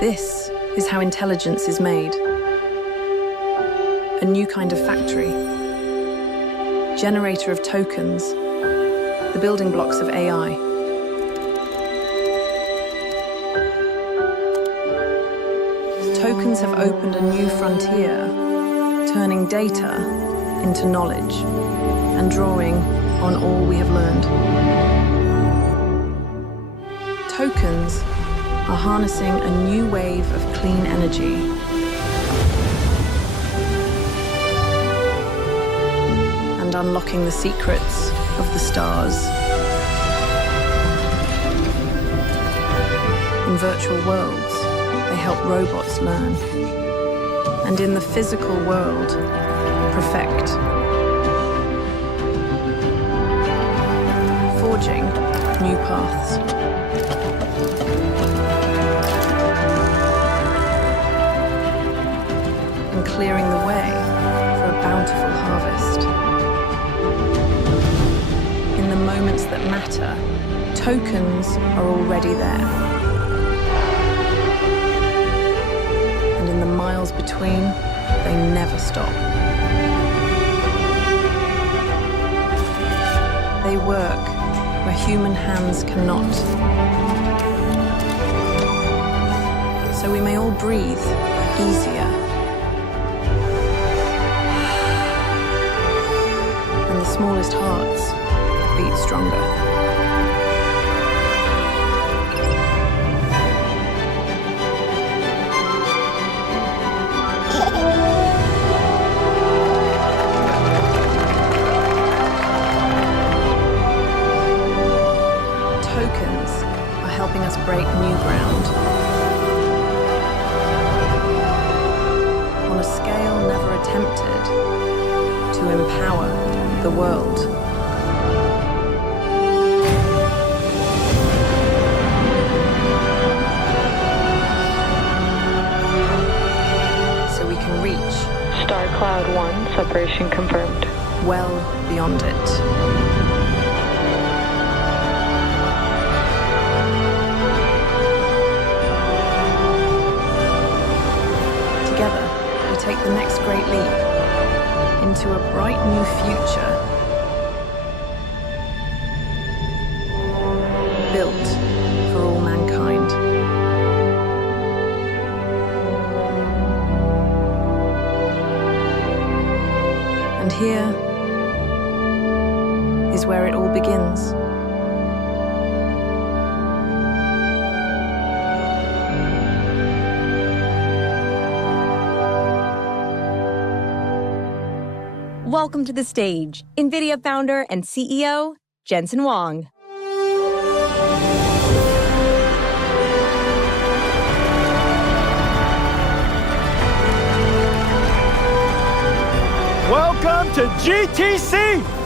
This is how intelligence is made. A new kind of factory. Generator of tokens. The building blocks of AI. Tokens have opened a new frontier, turning data into knowledge and drawing on all we have learned. Tokens are harnessing a new wave of clean energy. And unlocking the secrets of the stars. In virtual worlds, they help robots learn. And in the physical world, perfect. Forging new paths. And clearing the way for a bountiful harvest. In the moments that matter, tokens are already there. And in the miles between, they never stop. They work where human hands cannot. So we may all breathe easier. And the smallest hearts beat stronger. Tokens are helping us break new ground. On a scale never attempted to empower the world. So we can reach Star Cloud 1, separation confirmed. well beyond it. Together, we take the next great leap into a bright new future built for all mankind. And here is where it all begins. Welcome to the stage, NVIDIA founder and CEO, Jensen Huang. Welcome to GTC